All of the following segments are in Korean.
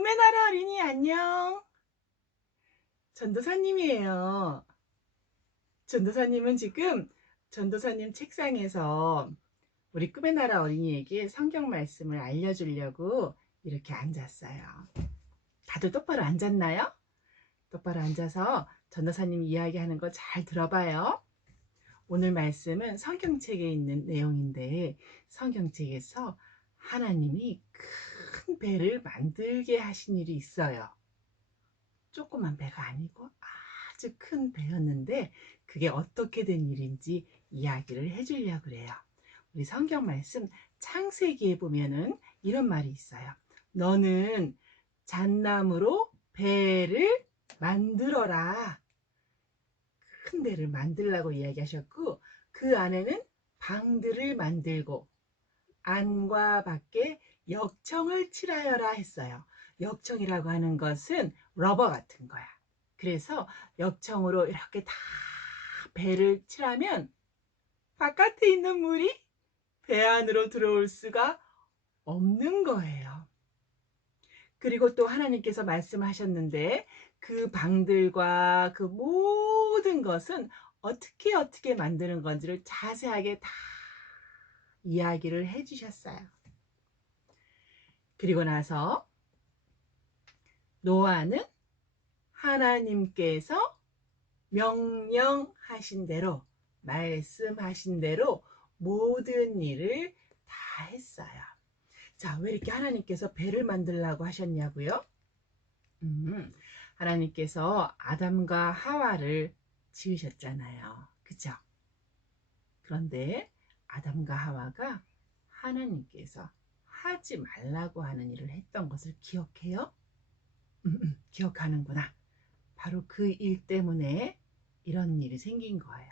꿈의 나라 어린이 안녕. 전도사님이에요. 전도사님은 지금 전도사님 책상에서 우리 꿈의 나라 어린이에게 성경 말씀을 알려주려고 이렇게 앉았어요. 다들 똑바로 앉았나요? 똑바로 앉아서 전도사님 이야기하는 거 잘 들어봐요. 오늘 말씀은 성경책에 있는 내용인데 성경책에서 하나님이 큰 배를 만들게 하신 일이 있어요. 조그만 배가 아니고 아주 큰 배였는데 그게 어떻게 된 일인지 이야기를 해주려고 그래요. 우리 성경 말씀 창세기에 보면은 이런 말이 있어요. 너는 잣나무로 배를 만들어라. 큰 배를 만들라고 이야기하셨고 그 안에는 방들을 만들고 안과 밖에 역청을 칠하여라 했어요. 역청이라고 하는 것은 러버 같은 거야. 그래서 역청으로 이렇게 다 배를 칠하면 바깥에 있는 물이 배 안으로 들어올 수가 없는 거예요. 그리고 또 하나님께서 말씀하셨는데 그 방들과 그 모든 것은 어떻게 만드는 건지를 자세하게 다 이야기를 해주셨어요. 그리고 나서 노아는 하나님께서 명령하신 대로 말씀하신 대로 모든 일을 다 했어요. 자, 왜 이렇게 하나님께서 배를 만들라고 하셨냐고요? 하나님께서 아담과 하와를 지으셨잖아요. 그죠? 그런데 아담과 하와가 하나님께서 하지 말라고 하는 일을 했던 것을 기억해요? 기억하는구나. 바로 그 일 때문에 이런 일이 생긴 거예요.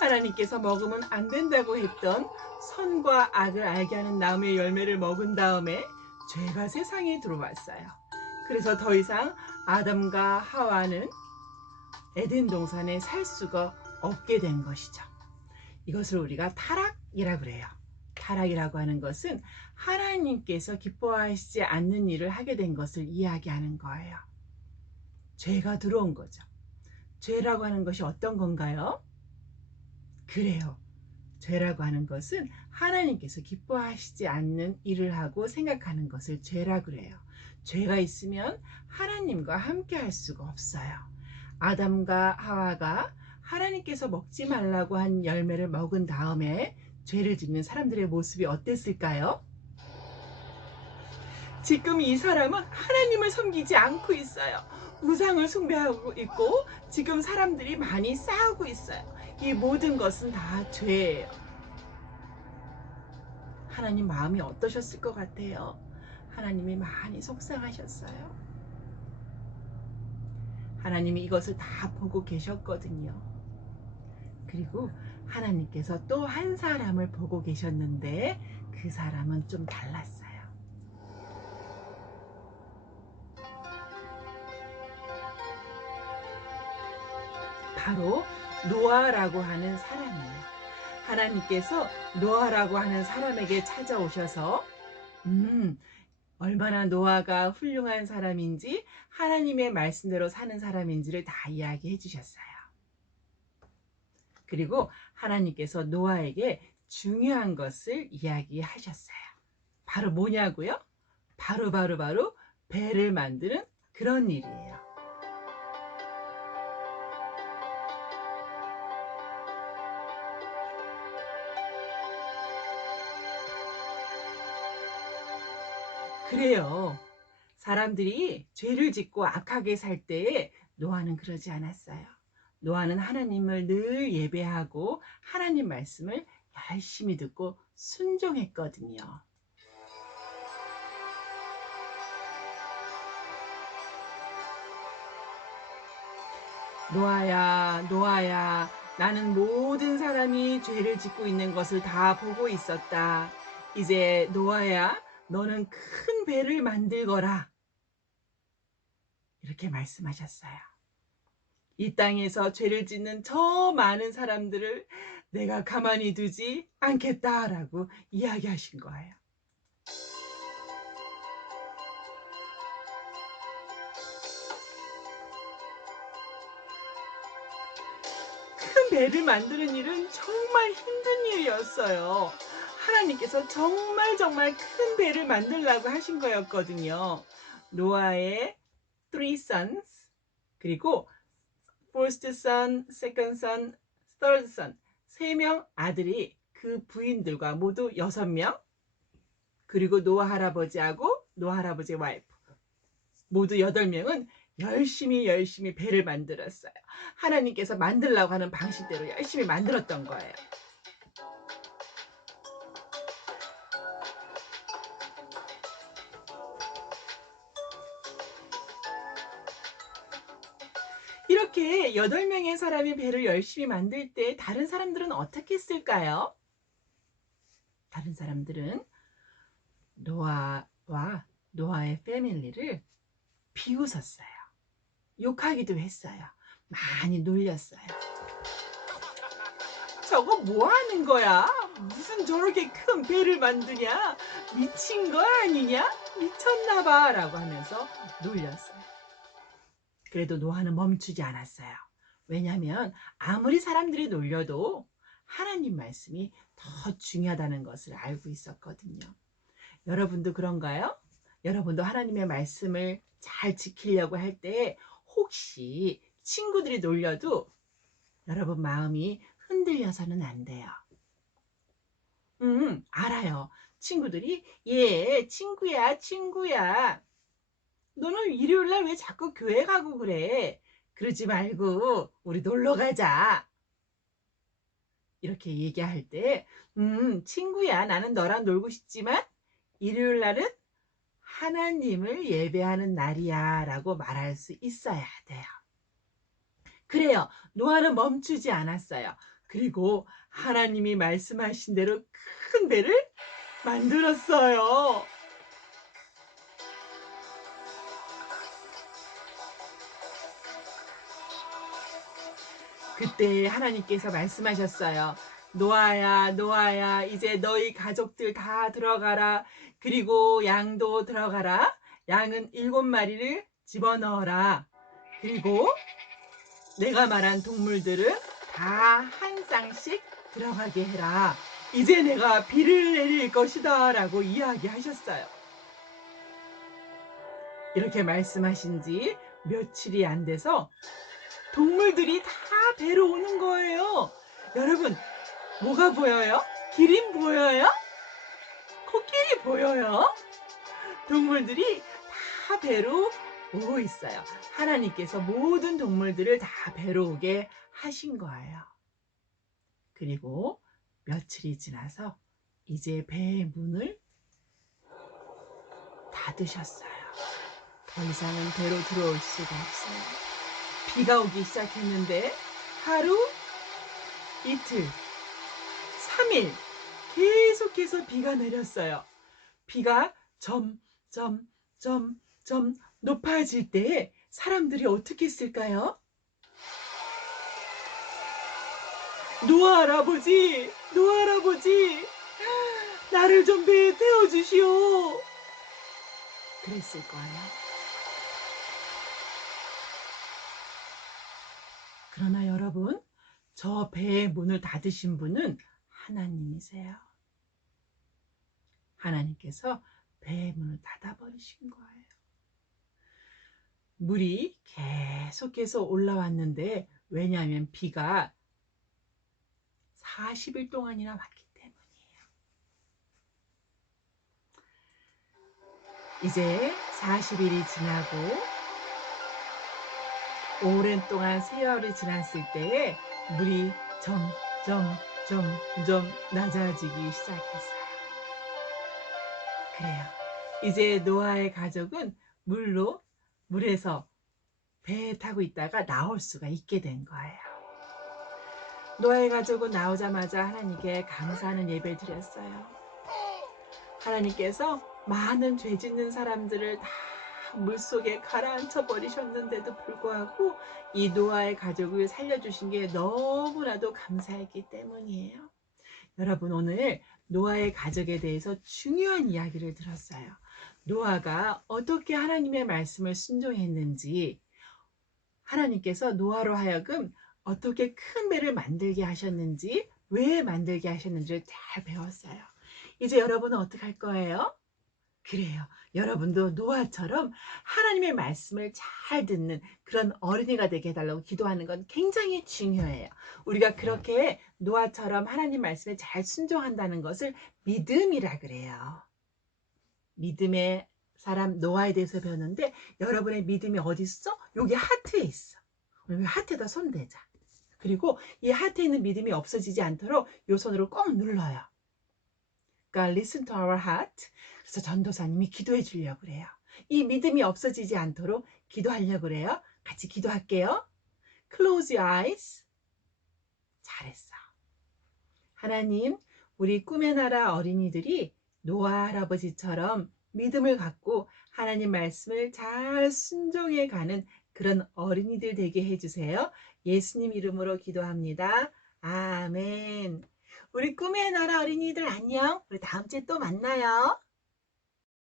하나님께서 먹으면 안 된다고 했던 선과 악을 알게 하는 나무의 열매를 먹은 다음에 죄가 세상에 들어왔어요. 그래서 더 이상 아담과 하와는 에덴 동산에 살 수가 없게 된 것이죠. 이것을 우리가 타락이라고 그래요. 타락이라고 하는 것은 하나님께서 기뻐하시지 않는 일을 하게 된 것을 이야기하는 거예요. 죄가 들어온 거죠. 죄라고 하는 것이 어떤 건가요? 그래요. 죄라고 하는 것은 하나님께서 기뻐하시지 않는 일을 하고 생각하는 것을 죄라고 그래요. 죄가 있으면 하나님과 함께 할 수가 없어요. 아담과 하와가 하나님께서 먹지 말라고 한 열매를 먹은 다음에 죄를 짓는 사람들의 모습이 어땠을까요? 지금 이 사람은 하나님을 섬기지 않고 있어요. 우상을 숭배하고 있고 지금 사람들이 많이 싸우고 있어요. 이 모든 것은 다 죄예요. 하나님 마음이 어떠셨을 것 같아요? 하나님이 많이 속상하셨어요. 하나님이 이것을 다 보고 계셨거든요. 그리고 하나님께서 또 한 사람을 보고 계셨는데 그 사람은 좀 달랐어요. 바로 노아라고 하는 사람이에요. 하나님께서 노아라고 하는 사람에게 찾아오셔서 얼마나 노아가 훌륭한 사람인지 하나님의 말씀대로 사는 사람인지를 다 이야기해 주셨어요. 그리고 하나님께서 노아에게 중요한 것을 이야기하셨어요. 바로 뭐냐고요? 바로 배를 만드는 그런 일이에요. 그래요. 사람들이 죄를 짓고 악하게 살 때에 노아는 그러지 않았어요. 노아는 하나님을 늘 예배하고 하나님 말씀을 열심히 듣고 순종했거든요. 노아야, 노아야, 나는 모든 사람이 죄를 짓고 있는 것을 다 보고 있었다. 이제 노아야, 너는 큰 배를 만들거라. 이렇게 말씀하셨어요. 이 땅에서 죄를 짓는 저 많은 사람들을 내가 가만히 두지 않겠다라고 이야기하신 거예요. 큰 배를 만드는 일은 정말 힘든 일이었어요. 하나님께서 정말 큰 배를 만들라고 하신 거였거든요. 노아의 three sons, 그리고 first son, second son, third son, 3명 아들이 그 부인들과 모두 6명, 그리고 노아 할아버지하고 노아 할아버지의 와이프 모두 8명은 열심히 배를 만들었어요. 하나님께서 만들라고 하는 방식대로 열심히 만들었던 거예요. 이렇게 8명의 사람이 배를 열심히 만들 때 다른 사람들은 어떻게 했을까요? 다른 사람들은 노아와 노아의 패밀리를 비웃었어요. 욕하기도 했어요. 많이 놀렸어요. 저거 뭐 하는 거야? 무슨 저렇게 큰 배를 만드냐? 미친 거 아니냐? 미쳤나 봐 라고 하면서 놀렸어요. 그래도 노아는 멈추지 않았어요. 왜냐하면 아무리 사람들이 놀려도 하나님 말씀이 더 중요하다는 것을 알고 있었거든요. 여러분도 그런가요? 여러분도 하나님의 말씀을 잘 지키려고 할 때 혹시 친구들이 놀려도 여러분 마음이 흔들려서는 안 돼요. 알아요. 친구들이 친구야. 너는 일요일날 왜 자꾸 교회 가고 그래? 그러지 말고 우리 놀러 가자. 이렇게 얘기할 때 친구야, 나는 너랑 놀고 싶지만 일요일날은 하나님을 예배하는 날이야 라고 말할 수 있어야 돼요. 그래요. 노아는 멈추지 않았어요. 그리고 하나님이 말씀하신 대로 큰 배를 만들었어요. 그때 하나님께서 말씀하셨어요. 노아야, 이제 너희 가족들 다 들어가라. 그리고 양도 들어가라. 양은 7마리를 집어넣어라. 그리고 내가 말한 동물들은 다 한 쌍씩 들어가게 해라. 이제 내가 비를 내릴 것이다 라고 이야기하셨어요. 이렇게 말씀하신 지 며칠이 안 돼서 동물들이 다 배로 오는 거예요. 여러분, 뭐가 보여요? 기린 보여요? 코끼리 보여요? 동물들이 다 배로 오고 있어요. 하나님께서 모든 동물들을 다 배로 오게 하신 거예요. 그리고 며칠이 지나서 이제 배의 문을 닫으셨어요. 더 이상은 배로 들어올 수가 없어요. 비가 오기 시작했는데 하루, 이틀, 3일 계속해서 비가 내렸어요. 비가 점점 높아질 때 사람들이 어떻게 했을까요? 노아 할아버지, 나를 좀 배에 태워주시오. 그랬을 거예요. 그러나 여러분, 저 배의 문을 닫으신 분은 하나님이세요. 하나님께서 배의 문을 닫아버리신 거예요. 물이 계속해서 올라왔는데, 왜냐하면 비가 40일 동안이나 왔기 때문이에요. 이제 40일이 지나고 오랜 동안 세월이 지났을 때에 물이 점점 낮아지기 시작했어요. 그래요. 이제 노아의 가족은 물에서 배에 타고 있다가 나올 수가 있게 된 거예요. 노아의 가족은 나오자마자 하나님께 감사하는 예배를 드렸어요. 하나님께서 많은 죄 짓는 사람들을 다 물속에 가라앉혀 버리셨는데도 불구하고 이 노아의 가족을 살려주신 게 너무나도 감사했기 때문이에요. 여러분, 오늘 노아의 가족에 대해서 중요한 이야기를 들었어요. 노아가 어떻게 하나님의 말씀을 순종했는지, 하나님께서 노아로 하여금 어떻게 큰 배를 만들게 하셨는지, 왜 만들게 하셨는지를 잘 배웠어요. 이제 여러분은 어떻게 할 거예요? 그래요. 여러분도 노아처럼 하나님의 말씀을 잘 듣는 그런 어린이가 되게 해달라고 기도하는 건 굉장히 중요해요. 우리가 그렇게 노아처럼 하나님 말씀에 잘 순종한다는 것을 믿음이라 그래요. 믿음의 사람 노아에 대해서 배웠는데, 여러분의 믿음이 어디 있어? 여기 하트에 있어. 여기 하트에다 손 대자. 그리고 이 하트에 있는 믿음이 없어지지 않도록 요 손으로 꼭 눌러요. 그러니까 listen to our heart. 그래서 전도사님이 기도해 주려고 그래요. 이 믿음이 없어지지 않도록 기도하려고 그래요. 같이 기도할게요. Close your eyes. 잘했어. 하나님, 우리 꿈의 나라 어린이들이 노아 할아버지처럼 믿음을 갖고 하나님 말씀을 잘 순종해 가는 그런 어린이들 되게 해주세요. 예수님 이름으로 기도합니다. 아멘. 우리 꿈의 나라 어린이들 안녕. 우리 다음 주에 또 만나요.